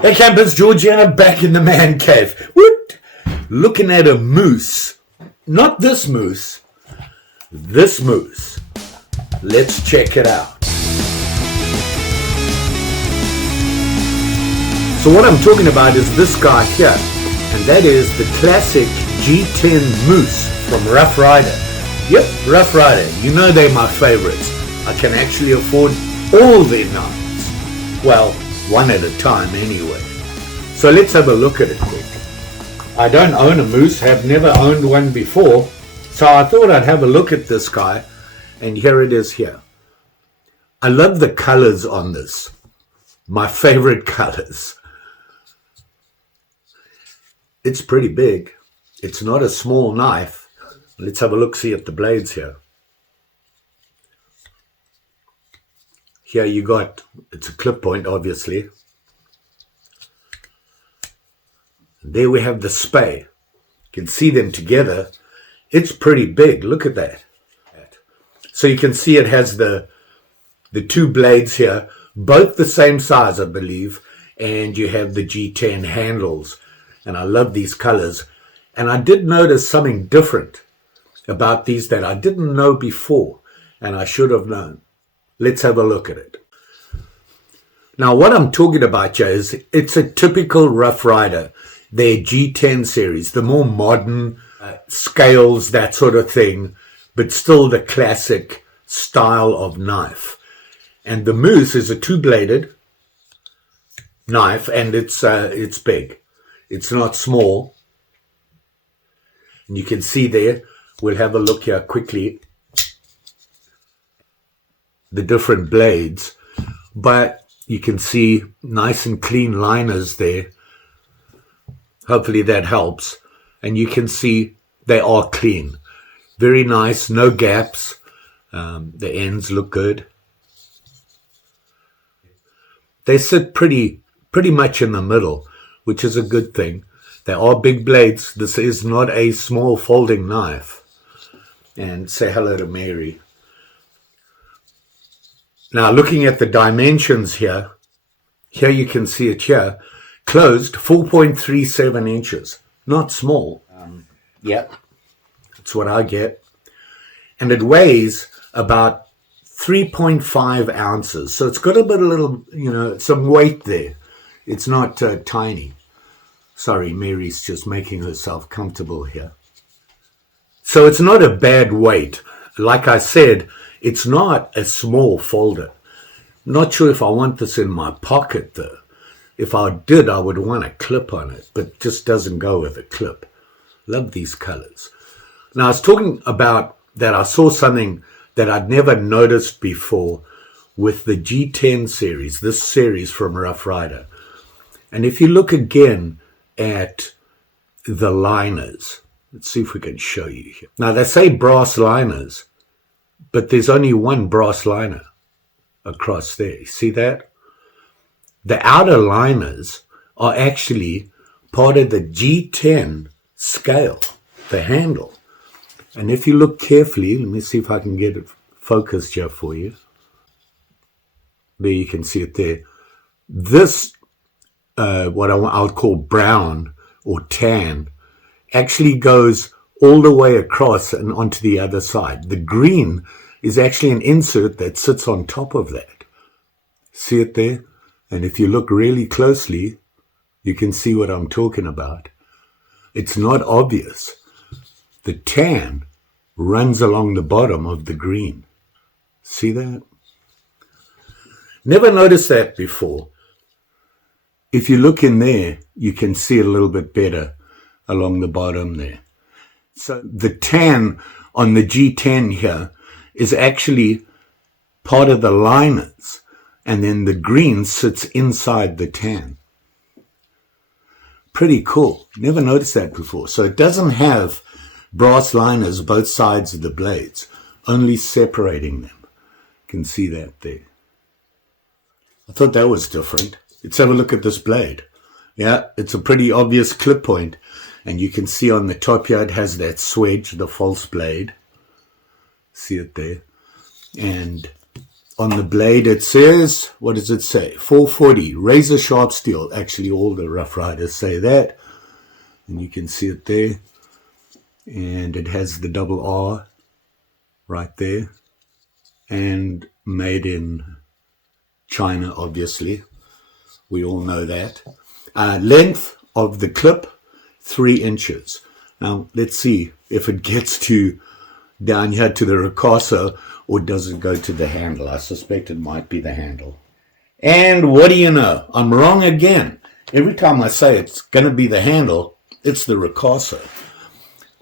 Hey campers, Georgiana back in the man cave. What? Looking at a moose. Not this moose. This moose. Let's check it out. So what I'm talking about is this guy here. And that is the classic G10 Moose from Rough Ryder. Yep, Rough Ryder. You know they're my favorites. I can actually afford all their knives. Well, one at a time anyway. So let's have a look at it quick. I don't own a moose, have never owned one before, so I thought I'd have a look at this guy, and here it is here. I love the colors on this. My favorite colors. It's pretty big. It's not a small knife. Let's have a look-see at the blades here. Here you got, it's a clip point obviously. There we have the Spey. You can see them together. It's pretty big. Look at that. So you can see it has the two blades here, both the same size, I believe, and you have the G10 handles. And I love these colors. And I did notice something different about these that I didn't know before, and I should have known. Let's have a look at it. Now, what I'm talking about here is it's a typical Rough Ryder, their G10 series, the more modern scales, that sort of thing, but still the classic style of knife. And the Moose is a two-bladed knife, and it's big. It's not small. And you can see there, we'll have a look here quickly, the different blades, but you can see nice and clean liners there. Hopefully that helps. And you can see they are clean. Very nice, no gaps. The ends look good. They sit pretty much in the middle, which is a good thing. They are big blades. This is not a small folding knife. And say hello to Mary. Now, looking at the dimensions here you can see it here, closed 4.37 inches. Not small. Yep, that's what I get. And it weighs about 3.5 ounces. So it's got a little, some weight there. It's not tiny. Sorry, Mary's just making herself comfortable here. So it's not a bad weight. Like I said, it's not a small folder. Not sure if I want this in my pocket though. If I did, I would want a clip on it, but it just doesn't go with a clip. Love these colors. Now I was talking about that I saw something that I'd never noticed before with the G10 series, this series from Rough Ryder. And if you look again at the liners, let's see if we can show you here. Now they say brass liners, but there's only one brass liner across there. See that? The outer liners are actually part of the G10 scale, the handle. And if you look carefully, let me see if I can get it focused here for you. There you can see it there. This, what I'll call brown or tan, actually goes all the way across and onto the other side. The green is actually an insert that sits on top of that. See it there? And if you look really closely, you can see what I'm talking about. It's not obvious. The tan runs along the bottom of the green. See that? Never noticed that before. If you look in there, you can see it a little bit better along the bottom there. So the tan on the G10 here is actually part of the liners, and then the green sits inside the tan. Pretty cool. Never noticed that before. So it doesn't have brass liners both sides of the blades, only separating them. You can see that there. I thought that was different. Let's have a look at this blade. Yeah, it's a pretty obvious clip point. And you can see on the top here, it has that swedge, the false blade. See it there. And On the blade it says, what does it say? 440, razor sharp steel. Actually, all the Rough Riders say that. And you can see it there. And it has the double R right there. And made in China, obviously. We all know that. Length of the clip, 3 inches. Now, let's see if it gets to down here to the ricasso, or does it go to the handle? I suspect it might be the handle. And what do you know? I'm wrong again. Every time I say it's going to be the handle, it's the ricasso.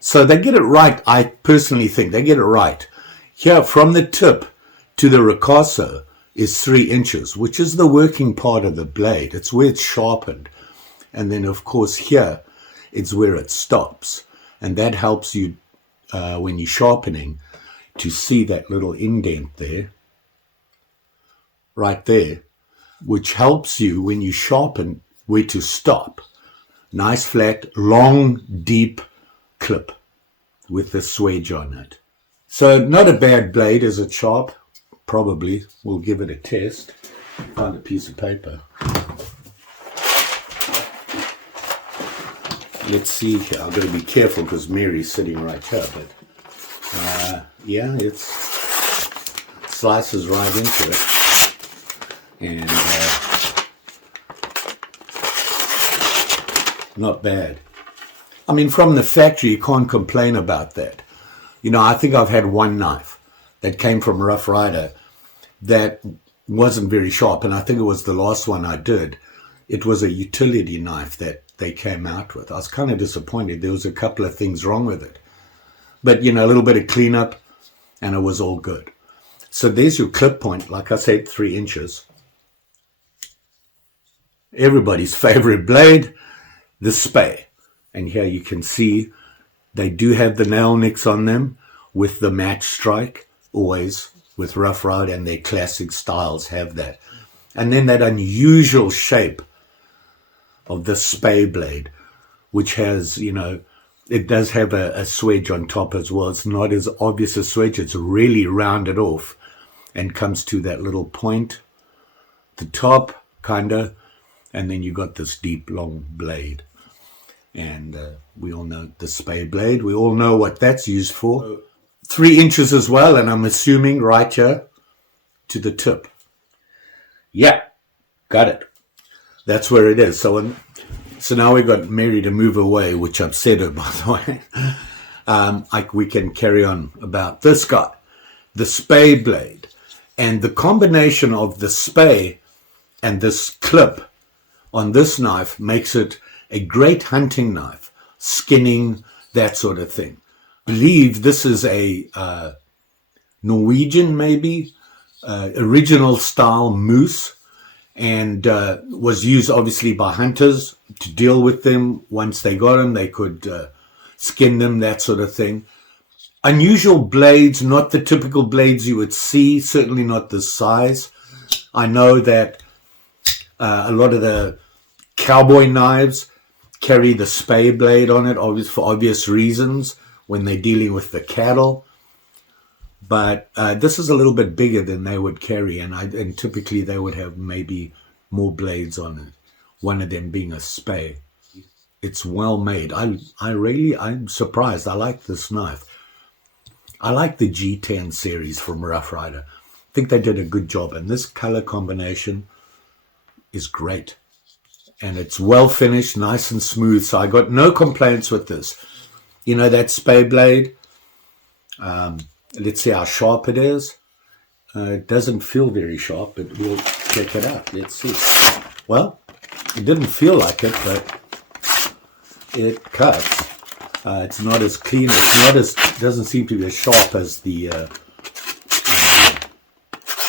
So they get it right. I personally think they get it right. Here, from the tip to the ricasso is 3 inches, which is the working part of the blade. It's where it's sharpened. And then, of course, here, it's where it stops. And that helps you, when you're sharpening, to see that little indent there, right there, which helps you when you sharpen where to stop. Nice, flat, long, deep clip with the swedge on it. So not a bad blade. Is it sharp? Probably. We'll give it a test. Find a piece of paper. Let's see here. I've got to be careful because Mary's sitting right here. But yeah, it slices right into it. And not bad. I mean, from the factory, you can't complain about that. You know, I think I've had one knife that came from Rough Ryder that wasn't very sharp, and I think it was the last one I did. It was a utility knife that they came out with. I was kind of disappointed. There was a couple of things wrong with it. But, you know, a little bit of cleanup, and it was all good. So there's your clip point. Like I said, 3 inches. Everybody's favorite blade, the Spey. And here you can see they do have the nail nicks on them with the match strike, always with Rough Ryder, and their classic styles have that. And then that unusual shape of the Spey blade, which has, you know, it does have a swedge on top as well. It's not as obvious a swedge. It's really rounded off and comes to that little point, the top, kind of, and then you got this deep, long blade. And we all know the Spey blade. We all know what that's used for. 3 inches as well, and I'm assuming right here to the tip. Yeah, got it. That's where it is. So now we got Mary to move away, which upset her, by the way. We can carry on about this guy, the Spey blade. And the combination of the Spey and this clip on this knife makes it a great hunting knife, skinning, that sort of thing. I believe this is a Norwegian, maybe, original style moose, and was used obviously by hunters to deal with them. Once they got them, they could skin them, that sort of thing. Unusual blades, not the typical blades you would see, certainly not this size. I know that a lot of the cowboy knives carry the Spey blade on it, for obvious reasons, when they're dealing with the cattle. But this is a little bit bigger than they would carry, and typically they would have maybe more blades on it, one of them being a Spey. It's well made. I'm surprised. I like this knife. I like the G-10 series from Rough Ryder. I think they did a good job, and this color combination is great. And it's well finished, nice and smooth, so I got no complaints with this. You know, that Spey blade, let's see how sharp it is. It doesn't feel very sharp, but we'll check it out. Let's see. Well, it didn't feel like it, but it cuts. It's not as clean. Doesn't seem to be as sharp as the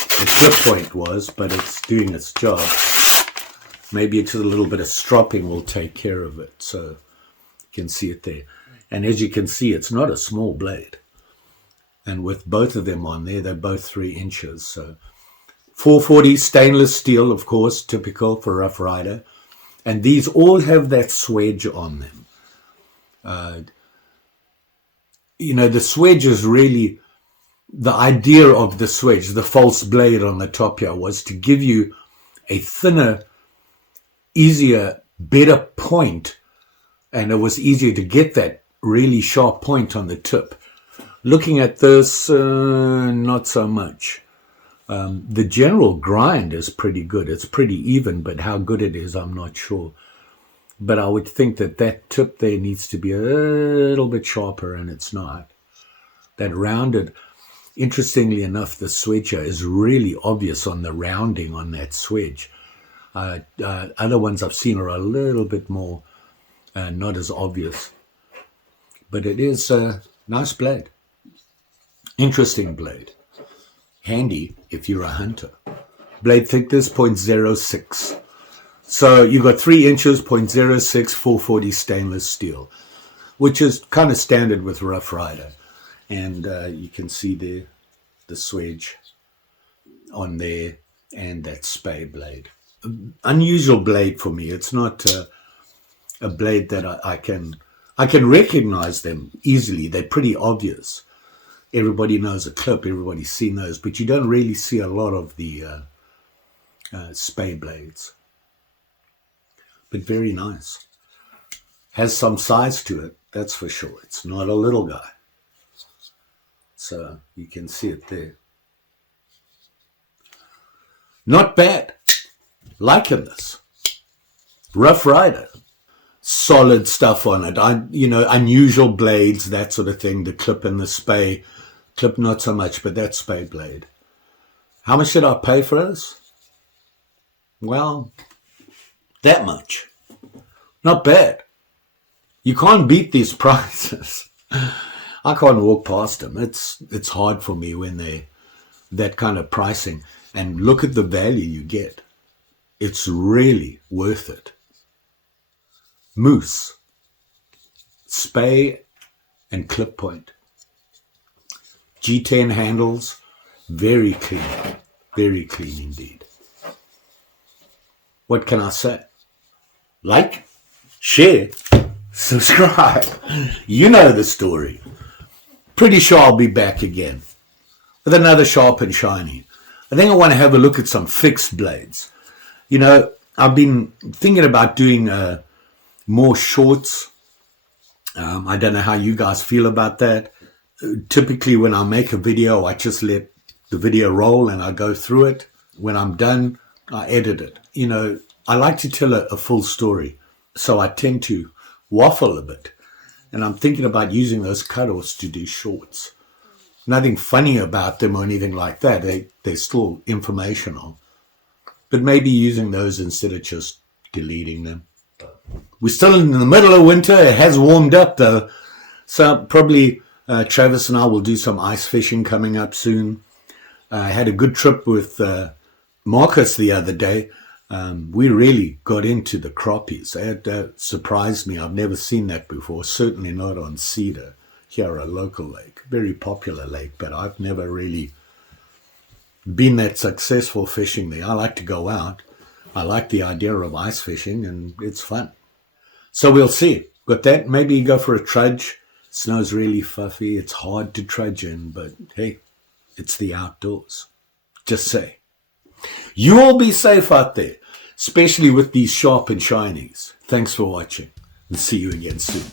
clip point was, but it's doing its job. Maybe it's a little bit of stropping will take care of it. So you can see it there. And as you can see, it's not a small blade. And with both of them on there, they're both 3 inches. So 440 stainless steel, of course, typical for Rough Ryder. And these all have that swedge on them. You know, the swedge is really the idea of the swedge, the false blade on the top here, was to give you a thinner, easier, better point, and it was easier to get that really sharp point on the tip. Looking at this, not so much. The general grind is pretty good. It's pretty even, but how good it is, I'm not sure. But I would think that that tip there needs to be a little bit sharper, and it's not. That rounded, interestingly enough, the swedge is really obvious on the rounding on that swedge. Other ones I've seen are a little bit more not as obvious. But it is a nice blade. Interesting blade. Handy if you're a hunter. Blade thickness 0.06. So you got 3 inches, 0.06, 440 stainless steel, which is kind of standard with Rough Ryder. And you can see there the swedge on there and that Spey blade. Unusual blade for me. It's not a blade that I can recognize them easily. They're pretty obvious. Everybody knows a clip. Everybody's seen those, but you don't really see a lot of the Spey blades. But very nice. Has some size to it, that's for sure. It's not a little guy. So you can see it there. Not bad. Liking this. Rough Ryder. Solid stuff on it. Unusual blades, that sort of thing. The clip and the Spey. Clip not so much, but that Spey blade. How much did I pay for this? Well, that much. Not bad. You can't beat these prices. I can't walk past them. It's hard for me when they're that kind of pricing. And look at the value you get. It's really worth it. Moose, Spey, and clip point. G-10 handles, very clean indeed. What can I say? Like, share, subscribe. You know the story. Pretty sure I'll be back again with another sharp and shiny. I think I want to have a look at some fixed blades. I've been thinking about doing more shorts. I don't know how you guys feel about that. Typically when I make a video, I just let the video roll and I go through it. When I'm done, I edit it. I like to tell a full story, so I tend to waffle a bit. And I'm thinking about using those cutoffs to do shorts. Nothing funny about them or anything like that. They're still informational. But maybe using those instead of just deleting them. We're still in the middle of winter. It has warmed up though. So probably Travis and I will do some ice fishing coming up soon. I had a good trip with Marcus the other day. We really got into the crappies. That surprised me. I've never seen that before. Certainly not on Cedar, here, a local lake. Very popular lake, but I've never really been that successful fishing there. I like to go out. I like the idea of ice fishing, and it's fun. So we'll see. But that, maybe you go for a trudge. Snow's really fluffy. It's hard to trudge in, but hey, it's the outdoors. Just say. You all be safe out there, especially with these sharp and shinies. Thanks for watching, and see you again soon.